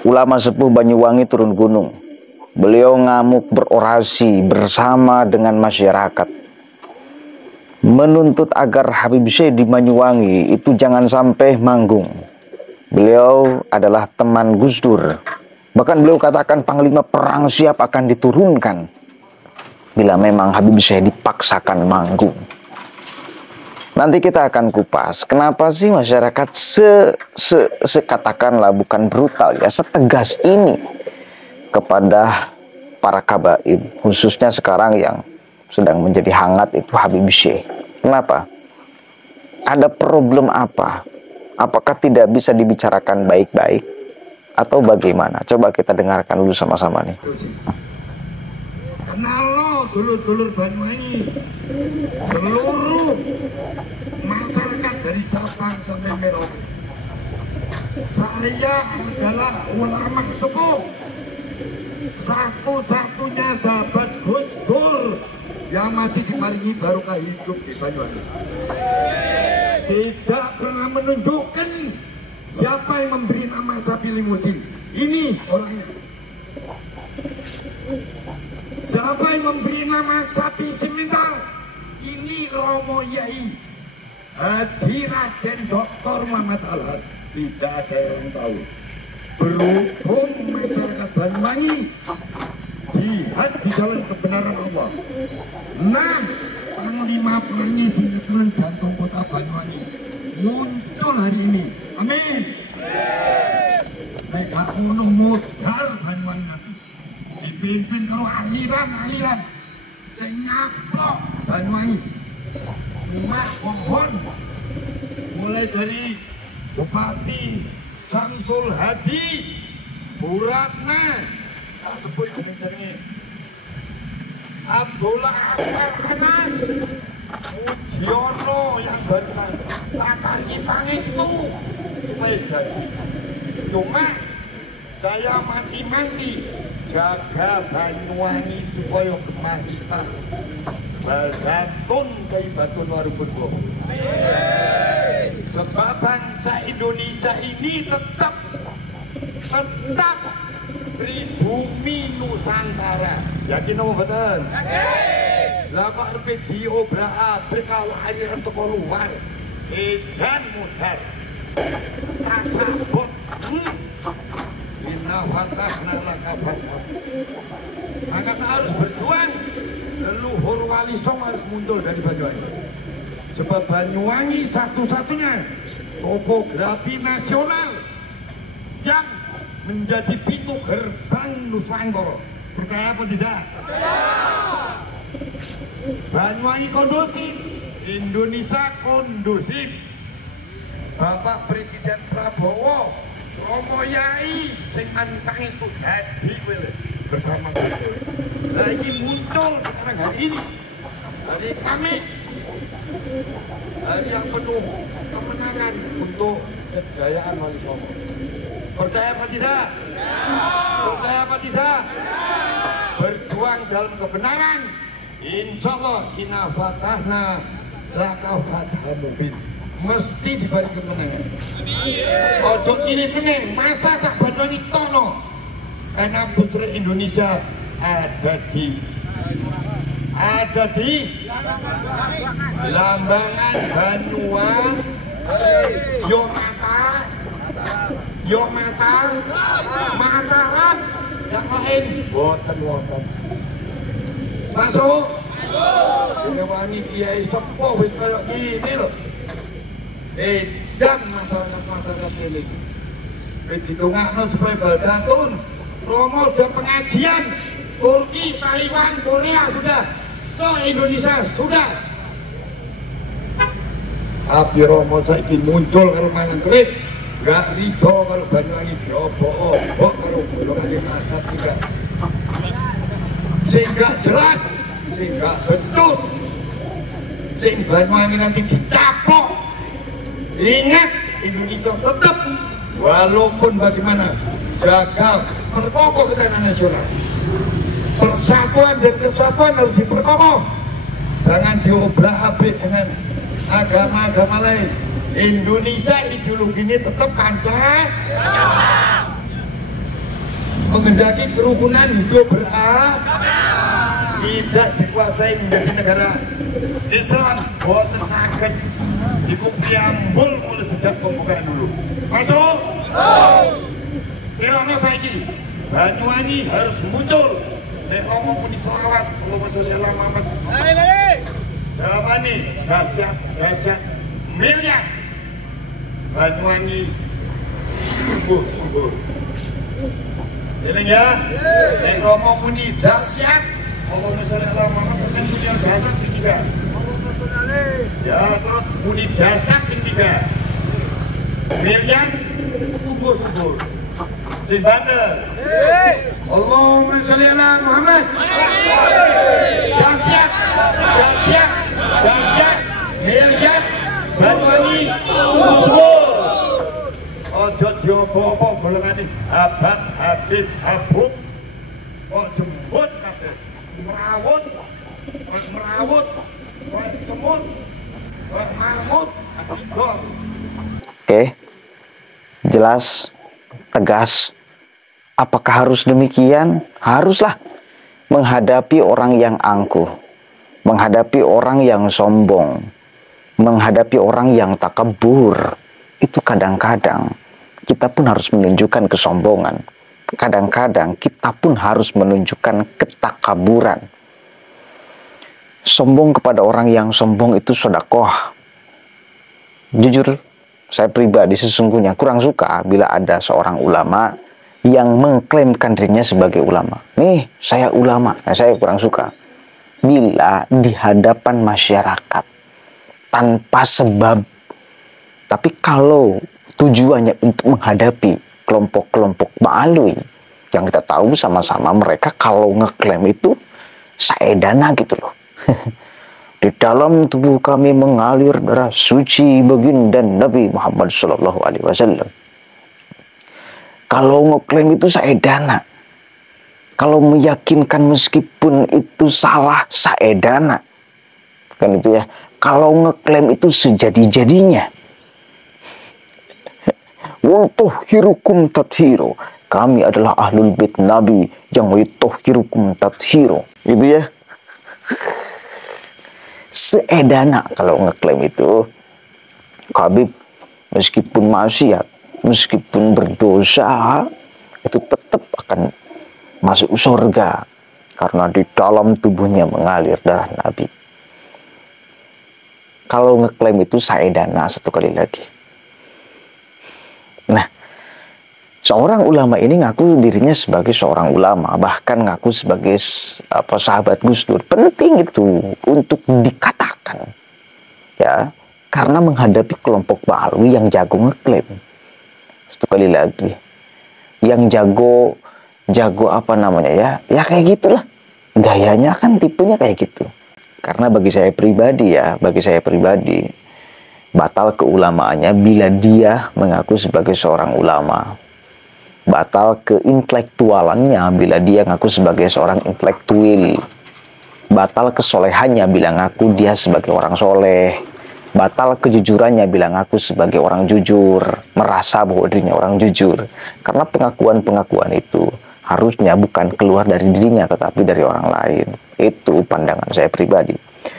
ulama sepuh Banyuwangi turun gunung. Beliau ngamuk berorasi bersama dengan masyarakat, menuntut agar Habib Syekh di Banyuwangi itu jangan sampai manggung. Beliau adalah teman Gus Dur. Bahkan beliau katakan panglima perang siap akan diturunkan bila memang Habib Syekh dipaksakan manggung. Nanti kita akan kupas kenapa sih masyarakat katakanlah bukan brutal ya, setegas ini kepada para kabaib, khususnya sekarang yang sedang menjadi hangat itu Habib Syekh. Kenapa? Ada problem apa? Apakah tidak bisa dibicarakan baik-baik atau bagaimana? Coba kita dengarkan dulu sama-sama nih. Kenal lo dulur-dulur Banyuwangi, seluruh masyarakat dari Sabang sampai Merauke. Saya adalah ulama sepuh, satu-satunya sahabat Gus Dur yang masih diparingi barokah hidup di Banyuwangi. Tidak pernah menunjukkan siapa yang memberi nama sapi limusin. Ini orangnya. Siapa yang memberi nama sapi simental? Ini Romo Yai Hadi Raden Dr. Muhammad Al-Has. Tidak ada yang tahu. Berhubung masyarakat Banyuwangi jihad di jalan kebenaran Allah. Nah, Panglima Pelangi Sinetron Jantung Kota Banyuwangi muncul hari ini. Amin. Nek gak ngono modal Banyuwangi nanti dipimpin karo aliran-aliran sing nyaplok Banyuwangi. Cuma mohon mulai dari Bupati Samsul Hadi, Bu Ratna, tak sebut jenenge, Abdullah Akbar Anas, Mujiono yang barusan, tak paringi pangestu supaya jadi. Cuma saya mati-mati jaga Banyuwangi supaya gemah kita baldatun kai batun warupun bohong. Sebab bangsa Indonesia ini tetap pribumi Nusantara. Yakin apa betul? Yakin. Lah kok arep diobrak-abrik kalau aliran teko luar. Edan mudar. Tasabut. Inna fatahna laka fatah. Maka harus berjuang. Leluhur Wali Songo harus muncul dari Banyuwangi. Sebab Banyuwangi satu-satunya topografi nasional yang menjadi pintu gerbang Nusantara. Percaya apa tidak? Banyuwangi kondusif, Indonesia kondusif. Bapak Presiden Prabowo, Romo Yai, sing pangestu Hadi bersama kita. Nah ini muncul sekarang hari ini, hari Kamis, hari yang penuh kemenangan untuk kejayaan Wali Songo. Percaya apa tidak? Percaya apa tidak? Berjuang dalam kebenaran. Insya Allah inna fatahna laka fatah mubin. Mesti diberi kemenangan. Ojo ini bener, masa sak Banyuwangi tono. Karena putri Indonesia ada di Lambangan Banyuwangi, Yomata, Mataram, yang lain boten. Masuk. Banyuwangi Kiai sepuh wis kaya gini loh. Dan masyarakat ini ditungakno supaya baldatun. Romo sudah pengajian, Turki, Taiwan, Korea sudah, so Indonesia sudah. Tapi Romo saiki muncul kalau mangan kerit, gak rido kalau Banyuwangi diobok-obok kalau golongan nasab juga. Sehingga jelas, sehingga betul, sing Banyuwangi nanti dicaplok. Ingat, Indonesia tetap walaupun bagaimana jaga perkokoh ketahanan nasional. Persatuan dan kesatuan harus diperkokoh. Jangan diobrak-abrik dengan agama-agama lain. Indonesia ideologi ini tetap Pancasila. mengendaki kerukunan hidup tidak dikuasai menjadi negara Islam boten saged iku priambul mulai sejak pembukaan dulu. Masuk. Kirana saiki Banyuwangi harus muncul nek ngomong pun selawat Allahumma sholli ala Muhammad. Jawabane dahsyat miliar Banyuwangi subur. Eling ya, nek ngomong pun dahsyat Allahumma sholli ala Muhammad miliar dahsyat ketiga. Ya terus muni dahsyat ketiga. Miliar subur. Di mana? Allahumma sholli ala Muhammad. Dahsyat. Miliar Banyuwangi subur. Ojo diopo-opo golongane Habab, Habib, Habub. Kok jembut kabeh. Merawut. Semut. Marmut. Oke. Jelas, tegas. Apakah harus demikian? Haruslah. Menghadapi orang yang angkuh, menghadapi orang yang sombong, menghadapi orang yang takabur, itu kadang-kadang kita pun harus menunjukkan kesombongan. Kadang-kadang kita pun harus menunjukkan ketakaburan. Sombong kepada orang yang sombong itu sedekah. Jujur, saya pribadi sesungguhnya kurang suka bila ada seorang ulama yang mengklaimkan dirinya sebagai ulama. Nih, saya ulama. Nah, saya kurang suka bila di hadapan masyarakat tanpa sebab. Tapi kalau tujuannya untuk menghadapi kelompok-kelompok Ba'alwi yang kita tahu sama-sama mereka kalau ngeklaim itu saedana gitu loh. Di dalam tubuh kami mengalir darah suci baginda Nabi Muhammad SAW. Kalau ngeklaim itu saedana. Kalau meyakinkan meskipun itu salah saedana. Kan itu ya. Kalau ngeklaim itu sejadi-jadinya. Wuntuhirukum tathiro. Kami adalah ahlul bait Nabi yang wituhirukum tathiro. Gitu ya. Seedana kalau ngeklaim itu. Habib meskipun maksiat, meskipun berdosa, itu tetap akan masuk surga karena di dalam tubuhnya mengalir darah Nabi. Kalau ngeklaim itu saedana, satu kali lagi. Nah, seorang ulama ini ngaku dirinya sebagai seorang ulama, bahkan ngaku sebagai sahabat Gus Dur. Penting itu untuk dikatakan, ya, karena menghadapi kelompok Ba'alwi yang jago ngeklaim. Satu kali lagi, yang jago apa namanya ya kayak gitulah, gayanya kan tipenya kayak gitu. Karena bagi saya pribadi batal keulamaannya bila dia mengaku sebagai seorang ulama, batal keintelektualannya bila dia ngaku sebagai seorang intelektual, batal kesolehannya bila ngaku dia sebagai orang soleh, batal kejujurannya bila ngaku sebagai orang jujur, merasa bahwa dirinya orang jujur. Karena pengakuan-pengakuan itu harusnya bukan keluar dari dirinya tetapi dari orang lain. Itu pandangan saya pribadi.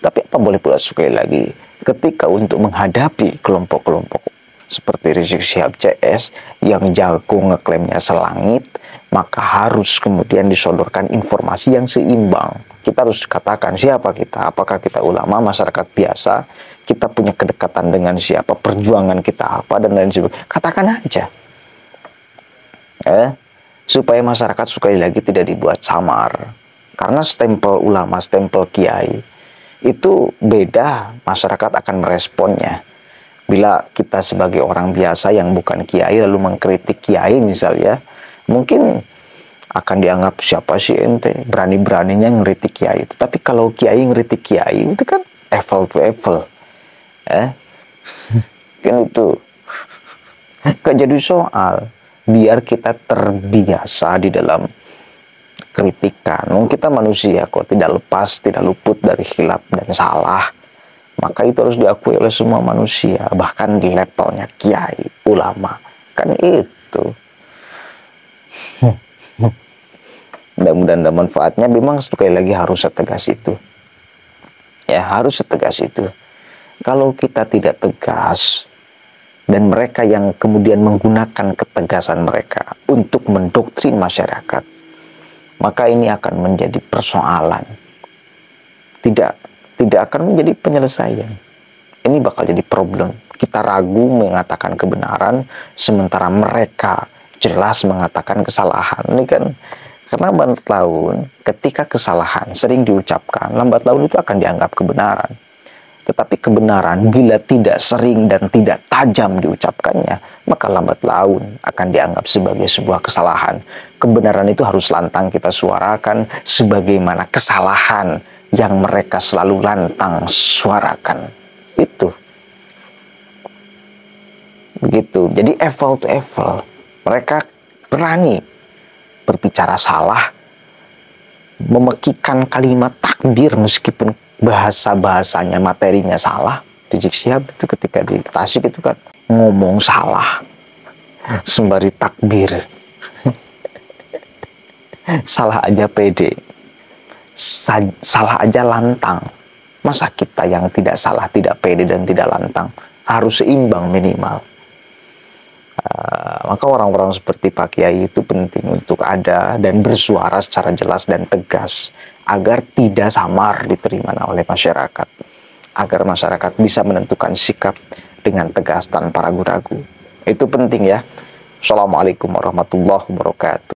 Tapi apa boleh pula sekali lagi, ketika untuk menghadapi kelompok-kelompok seperti Rizik Syihab CS yang jago ngeklaimnya selangit, maka harus kemudian disodorkan informasi yang seimbang. Kita harus katakan siapa kita, apakah kita ulama, masyarakat biasa, kita punya kedekatan dengan siapa, perjuangan kita apa, dan lain sebagainya. Katakan aja. Supaya masyarakat sekali lagi tidak dibuat samar. Karena stempel ulama, stempel kiai, itu beda, masyarakat akan meresponnya. Bila kita sebagai orang biasa yang bukan kiai lalu mengkritik kiai misalnya, mungkin akan dianggap siapa sih ente, berani-beraninya ngeritik kiai. Tapi kalau kiai ngeritik kiai, itu kan level to level. Kan itu. Kan jadi soal. Biar kita terbiasa di dalam kritikan. Kita manusia kok, tidak lepas, tidak luput dari khilaf dan salah. Maka itu harus diakui oleh semua manusia, bahkan di levelnya kiai, ulama. Kan itu. Mudah-mudahan ada manfaatnya. Memang sekali lagi harus setegas itu. Ya, harus setegas itu. Kalau kita tidak tegas, dan mereka yang kemudian menggunakan ketegasan mereka untuk mendoktrin masyarakat, maka ini akan menjadi persoalan. Tidak akan menjadi penyelesaian. Ini bakal jadi problem. Kita ragu mengatakan kebenaran, sementara mereka jelas mengatakan kesalahan. Ini kan karena lambat laun ketika kesalahan sering diucapkan, lambat laun itu akan dianggap kebenaran. Tetapi kebenaran bila tidak sering dan tidak tajam diucapkannya, maka lambat laun akan dianggap sebagai sebuah kesalahan. Kebenaran itu harus lantang kita suarakan sebagaimana kesalahan yang mereka selalu lantang suarakan. Itu. Begitu. Jadi apple to apple. Mereka berani berbicara salah, memekikan kalimat takbir meskipun bahasanya, materinya salah. Rizik Syihab itu ketika di Tasik itu kan ngomong salah sembari takbir. Salah aja pede, salah aja lantang. Masa kita yang tidak salah, tidak pede dan tidak lantang? Harus seimbang minimal. Maka orang-orang seperti Pak Kiai itu penting untuk ada dan bersuara secara jelas dan tegas agar tidak samar diterima oleh masyarakat, agar masyarakat bisa menentukan sikap dengan tegas tanpa ragu-ragu. Itu penting ya. Assalamualaikum warahmatullahi wabarakatuh.